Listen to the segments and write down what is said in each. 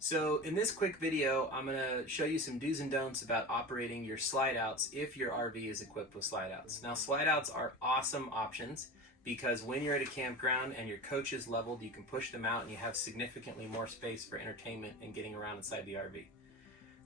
So in this quick video, I'm going to show you some do's and don'ts about operating your slide outs if your RV is equipped with slide outs. Now, slide outs are awesome options because when you're at a campground and your coach is leveled, you can push them out and you have significantly more space for entertainment and getting around inside the RV.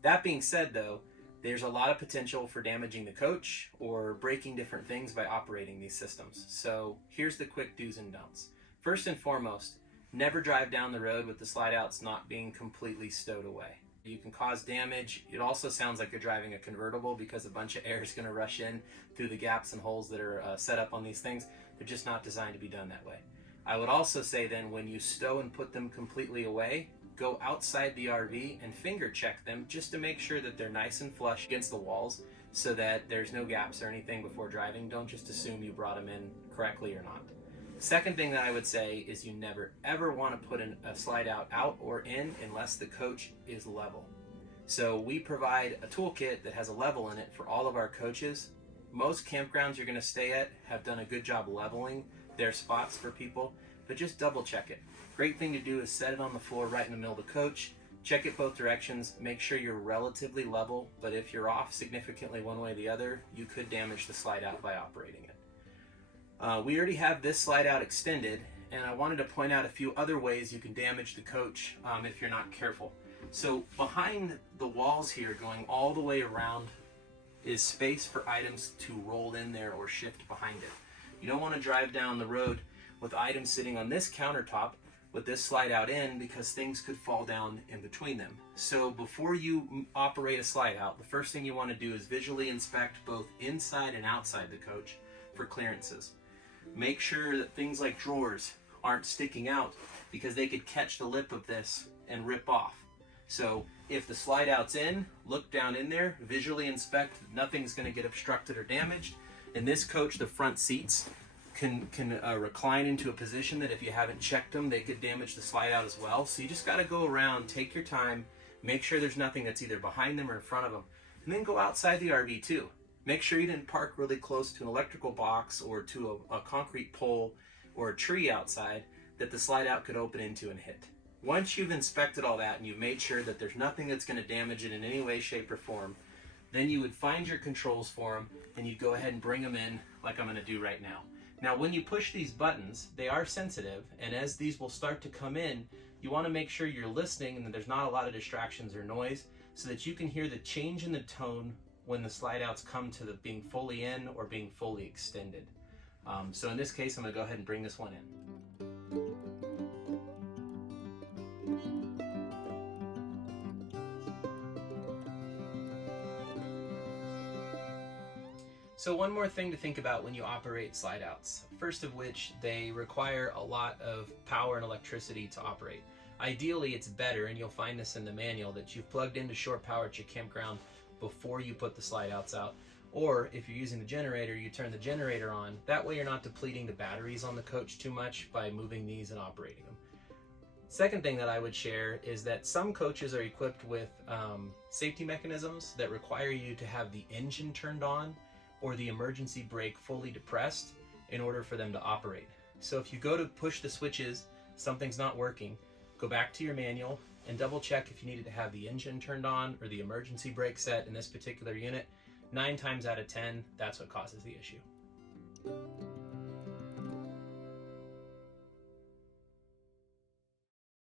That being said though, there's a lot of potential for damaging the coach or breaking different things by operating these systems. So here's the quick do's and don'ts. First and foremost, never drive down the road with the slide outs not being completely stowed away. You can cause damage. It also sounds like you're driving a convertible because a bunch of air is going to rush in through the gaps and holes that are set up on these things. They're just not designed to be done that way. I would also say then when you stow and put them completely away, go outside the RV and finger check them just to make sure that they're nice and flush against the walls so that there's no gaps or anything before driving. Don't just assume you brought them in correctly or not. Second thing that I would say is you never ever want to put a slide out or in unless the coach is level. So we provide a toolkit that has a level in it for all of our coaches. Most campgrounds you're going to stay at have done a good job leveling their spots for people, but just double check it. Great thing to do is set it on the floor right in the middle of the coach, check it both directions, make sure you're relatively level, but if you're off significantly one way or the other, you could damage the slide out by operating it. We already have this slide out extended, and I wanted to point out a few other ways you can damage the coach if you're not careful. So behind the walls here, going all the way around, is space for items to roll in there or shift behind it. You don't want to drive down the road with items sitting on this countertop with this slide out in because things could fall down in between them. So before you operate a slide out, the first thing you want to do is visually inspect both inside and outside the coach for clearances. Make sure that things like drawers aren't sticking out because they could catch the lip of this and rip off. So if the slide out's in, look down in there, visually inspect, nothing's going to get obstructed or damaged. In this coach, the front seats can recline into a position that if you haven't checked them, they could damage the slide out as well. So you just got to go around, take your time, make sure there's nothing that's either behind them or in front of them, and then go outside the RV too. Make sure you didn't park really close to an electrical box or to a concrete pole or a tree outside that the slide out could open into and hit. Once you've inspected all that and you've made sure that there's nothing that's going to damage it in any way, shape, or form, then you would find your controls for them and you go ahead and bring them in like I'm going to do right now. Now, when you push these buttons, they are sensitive, and as these will start to come in, you want to make sure you're listening and that there's not a lot of distractions or noise so that you can hear the change in the tone when the slide outs come to the being fully in or being fully extended. So in this case, I'm going to go ahead and bring this one in. So one more thing to think about when you operate slide outs. First of which, they require a lot of power and electricity to operate. Ideally, it's better, and you'll find this in the manual, that you've plugged into shore power at your campground before you put the slide outs out. Or if you're using the generator, you turn the generator on. That way you're not depleting the batteries on the coach too much by moving these and operating them. Second thing that I would share is that some coaches are equipped with safety mechanisms that require you to have the engine turned on or the emergency brake fully depressed in order for them to operate. So if you go to push the switches, something's not working, go back to your manual and double check if you needed to have the engine turned on or the emergency brake set in this particular unit. 9 times out of 10, that's what causes the issue.